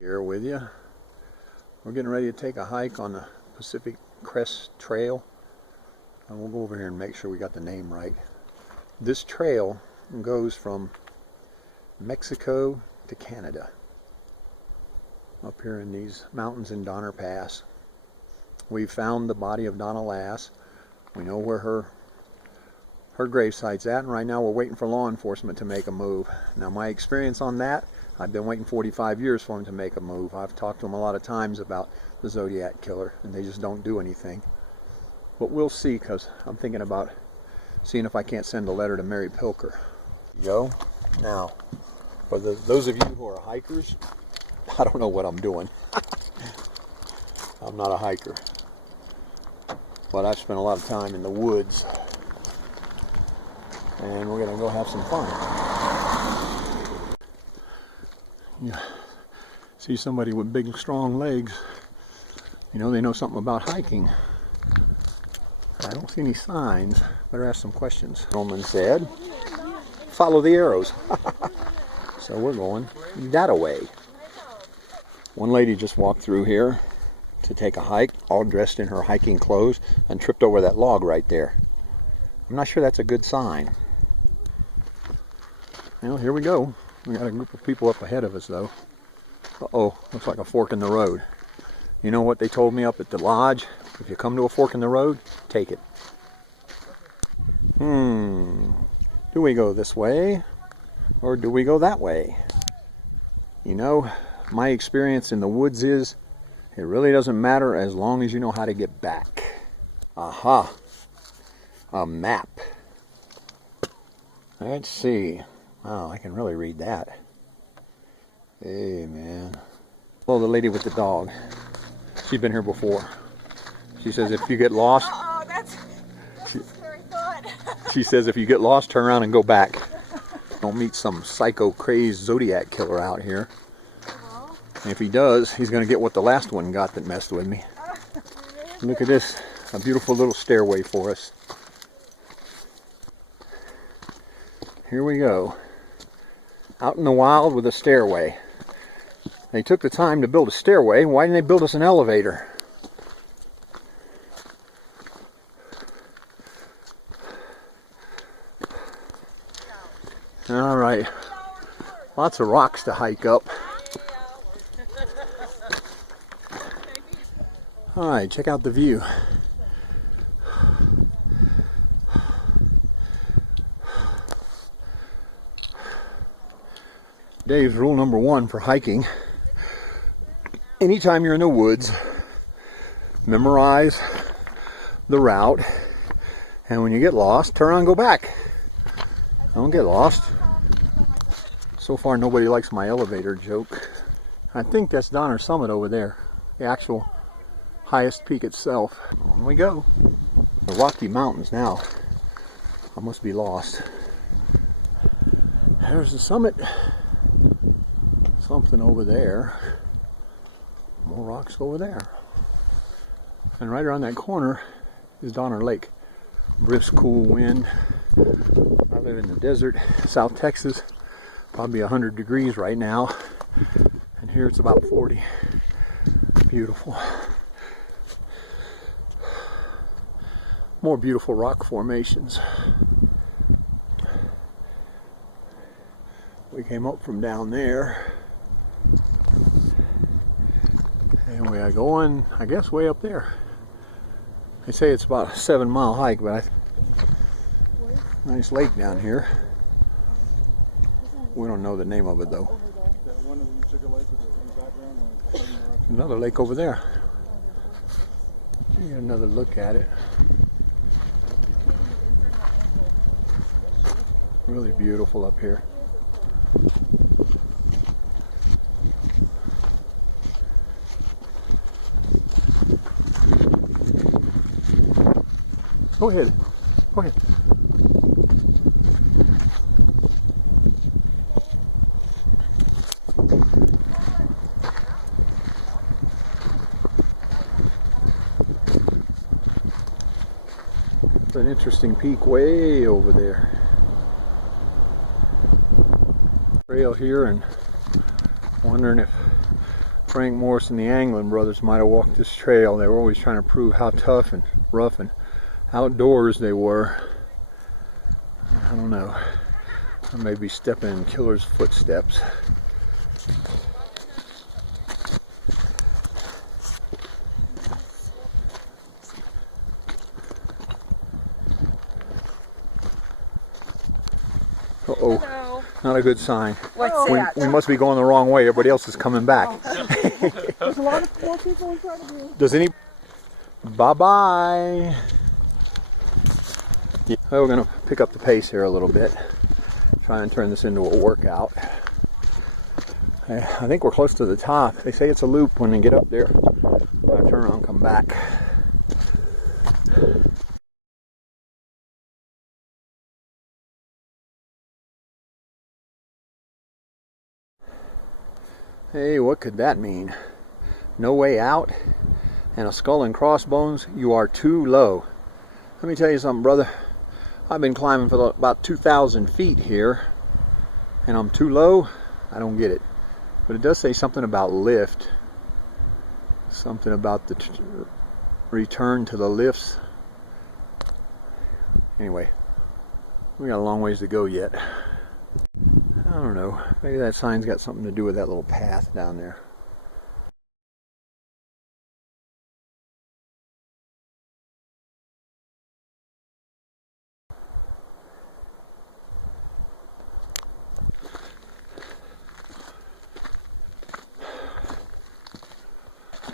Here with you. We're getting ready to take a hike on the Pacific Crest Trail, and we'll go over here and make sure we got the name right. This trail goes from Mexico to Canada, up here in these mountains in Donner Pass. We found the body of Donna Lass. We know where her gravesite's at, and right now we're waiting for law enforcement to make a move. Now, my experience on that, I've been waiting 45 years for them to make a move. I've talked to them a lot of times about the Zodiac killer, and they just don't do anything. But we'll see, because I'm thinking about seeing if I can't send a letter to Mary Pilker. Go. Now, for those of you who are hikers, I don't know what I'm doing. I'm not a hiker. But I've spent a lot of time in the woods. And we're going to go have some fun. You see somebody with big, strong legs, you know they know something about hiking. I don't see any signs. Better ask some questions. Roman said, follow the arrows. So we're going that way. One lady just walked through here to take a hike, all dressed in her hiking clothes, and tripped over that log right there. I'm not sure that's a good sign. Well, here we go. We got a group of people up ahead of us, though. Uh-oh, looks like a fork in the road. You know what they told me up at the lodge? If you come to a fork in the road, take it. Do we go this way, or do we go that way? You know, my experience in the woods is, it really doesn't matter as long as you know how to get back. Aha! A map. Let's see. Wow, I can really read that. Hey, man. Oh, the lady with the dog. She's been here before. She says if you get lost... Oh, that's very good. She says if you get lost, turn around and go back. Don't meet some psycho crazed Zodiac killer out here. And if he does, he's going to get what the last one got that messed with me. Look at this. A beautiful little stairway for us. Here we go. Out in the wild with a stairway. They took the time to build a stairway. Why didn't they build us an elevator? All right. Lots of rocks to hike up. All right, check out the view. Dave's rule number one for hiking: anytime you're in the woods, memorize the route, and when you get lost, turn around and go back. Don't get lost. So far nobody likes my elevator joke. I think that's Donner Summit over there, the actual highest peak itself. On we go. The Rocky Mountains now. I must be lost. There's the summit. Something over there. More rocks over there. And right around that corner is Donner Lake. Brisk, cool wind. I live in the desert, South Texas. Probably 100 degrees right now. And here it's about 40. Beautiful. More beautiful rock formations. We came up from down there. And we are going, I guess, way up there. They say it's about a 7-mile hike, but nice lake down here. We don't know the name of it though. Another lake over there. Get another look at it. Really beautiful up here. Go ahead. Go ahead. It's an interesting peak way over there. Trail here, and wondering if Frank Morris and the Anglin brothers might have walked this trail. They were always trying to prove how tough and rough and outdoors they were. I don't know. I may be stepping in killer's footsteps. Uh-oh. Hello. Not a good sign. What's that? We must be going the wrong way. Everybody else is coming back. There's a lot of more people in front of you. Does any... Bye-bye. Yeah, we're going to pick up the pace here a little bit. Try and turn this into a workout. I think we're close to the top. They say it's a loop when they get up there. I'm going to turn around and come back. Hey, what could that mean? No way out and a skull and crossbones? You are too low. Let me tell you something, brother. I've been climbing for about 2,000 feet here and I'm too low? I don't get it. But it does say something about lift. Something about the return to the lifts. Anyway, we got a long ways to go yet. I don't know. Maybe that sign's got something to do with that little path down there.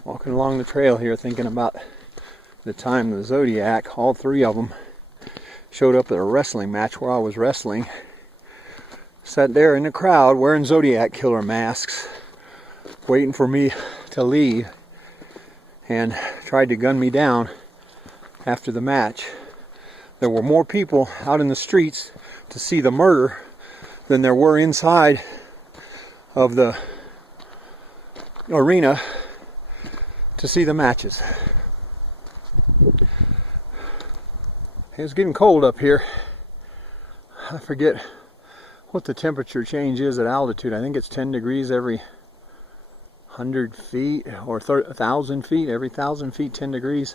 Walking along the trail here thinking about the time the Zodiac, all three of them, showed up at a wrestling match where I was wrestling. Sat there in the crowd wearing Zodiac killer masks, waiting for me to leave, and tried to gun me down after the match. There were more people out in the streets to see the murder than there were inside of the arena to see the matches. It's getting cold up here. I forget what the temperature change is at altitude. I think it's 10 degrees every 100 feet or 1,000 feet. Every 1,000 feet, 10 degrees.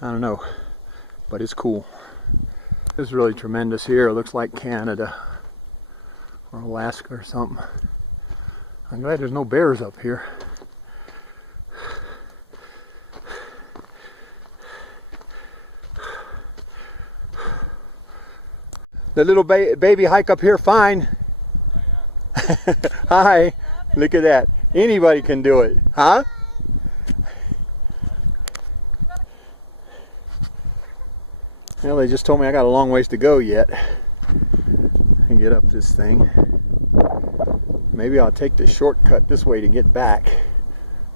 I don't know, but it's cool. It's really tremendous here. It looks like Canada or Alaska or something. I'm glad there's no bears up here. The little baby hike up here, fine. Hi, look at that. Anybody can do it, huh? Well, they just told me I got a long ways to go yet and get up this thing. Maybe I'll take the shortcut this way to get back.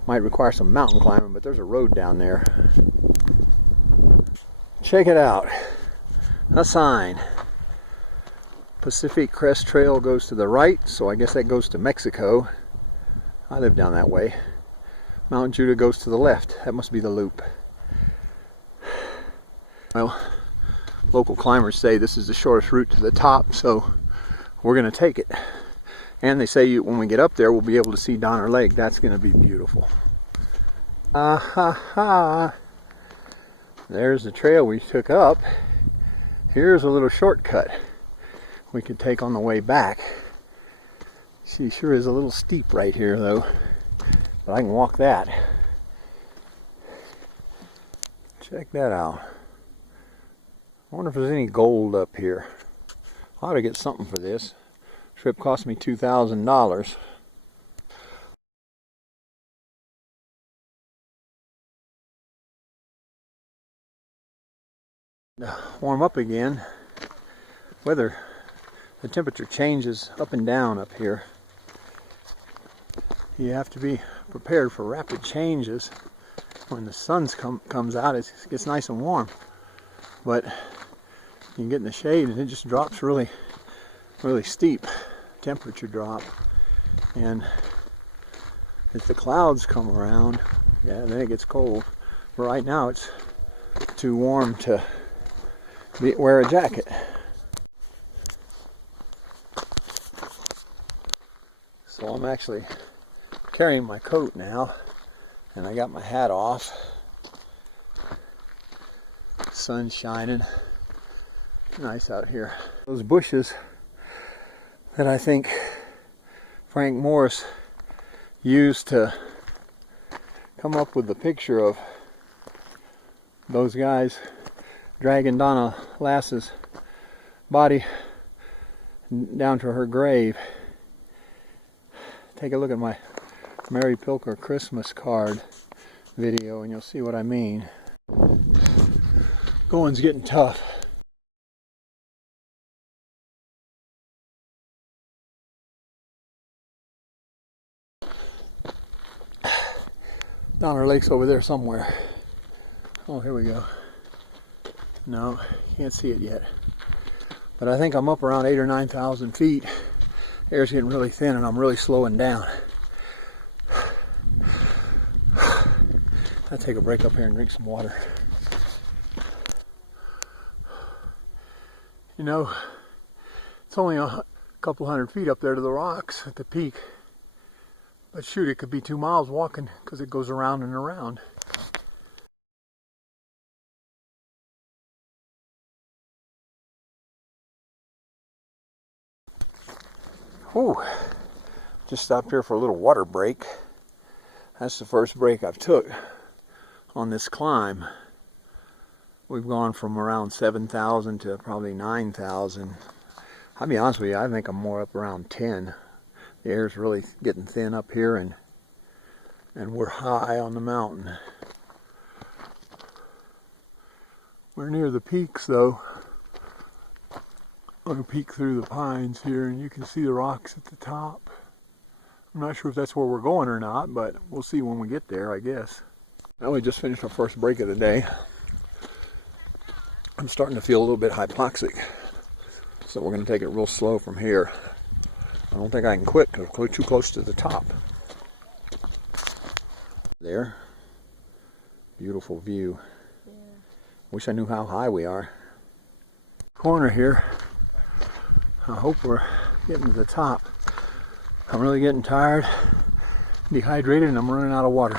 Might require some mountain climbing, but there's a road down there. Check it out. A sign. Pacific Crest Trail goes to the right, so I guess that goes to Mexico. I live down that way. Mt Juda goes to the left. That must be the loop. Well, local climbers say this is the shortest route to the top, so we're going to take it. And they say when we get up there, we'll be able to see Donner Lake. That's going to be beautiful. There's the trail we took up. Here's a little shortcut we could take on the way back. She sure is a little steep right here though, but I can walk that. Check that out. I wonder if there's any gold up here. I ought to get something for this. Trip cost me $2,000. Warm up again. Weather, the temperature changes up and down up here. You have to be prepared for rapid changes. When the sun comes out, it gets nice and warm, but you can get in the shade and it just drops really steep temperature drop. And if the clouds come around, yeah, then it gets cold. But right now it's too warm to wear a jacket. So I'm actually carrying my coat now, and I got my hat off. Sun's shining. Nice out here. Those bushes that I think Frank Morris used to come up with the picture of those guys dragging Donna Lass's body down to her grave. Take a look at my Mary Pilker Christmas card video and you'll see what I mean. Going's getting tough. Donner Lake's over there somewhere. Oh, here we go. No, you can't see it yet. But I think I'm up around 8,000 or 9,000 feet. Air's getting really thin and I'm really slowing down. I'll take a break up here and drink some water. You know, it's only a couple hundred feet up there to the rocks at the peak. But shoot, it could be 2 miles walking because it goes around and around. Whew. Just stopped here for a little water break. That's the first break I've took on this climb. We've gone from around 7,000 to probably 9,000. I'll be honest with you, I think I'm more up around 10. The air's really getting thin up here and we're high on the mountain. We're near the peaks though. I'm going to peek through the pines here and you can see the rocks at the top. I'm not sure if that's where we're going or not, but we'll see when we get there, I guess. Now we just finished our first break of the day. I'm starting to feel a little bit hypoxic, so we're going to take it real slow from here. I don't think I can quit because we're too close to the top. There. Beautiful view. Wish I knew how high we are. Corner here. I hope we're getting to the top. I'm really getting tired, dehydrated, and I'm running out of water.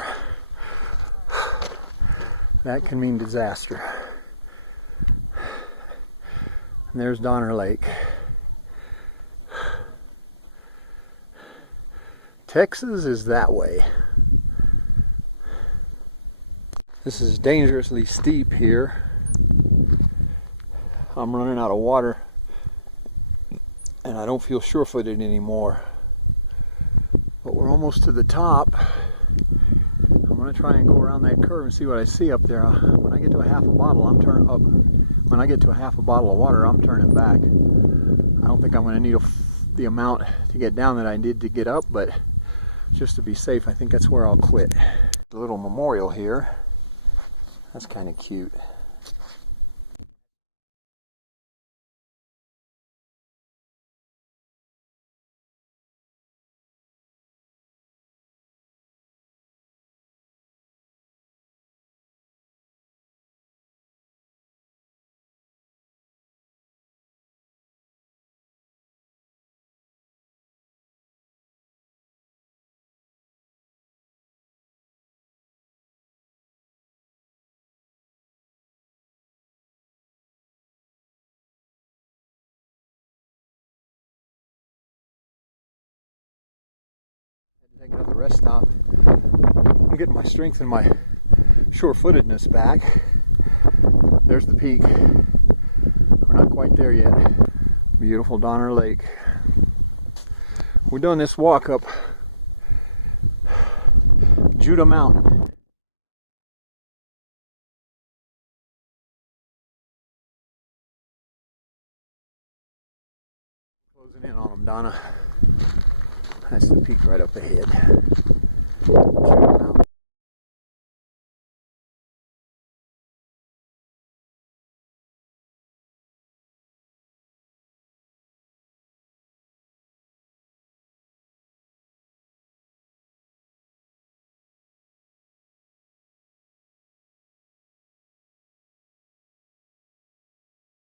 That can mean disaster. And there's Donner Lake. Texas is that way. This is dangerously steep here. I'm running out of water and I don't feel sure-footed anymore. But we're almost to the top. I'm going to try and go around that curve and see what I see up there. When I get to a half a bottle, I'm turning up. When I get to a half a bottle of water, I'm turning back. I don't think I'm going to need the amount to get down that I did to get up, but just to be safe, I think that's where I'll quit. A little memorial here. That's kind of cute. Take another rest stop. I'm getting my strength and my sure-footedness back. There's the peak. We're not quite there yet. Beautiful Donner Lake. We're doing this walk up Juda Mountain. Closing in on them, Donna. That's the peak right up ahead. Juda Mountain.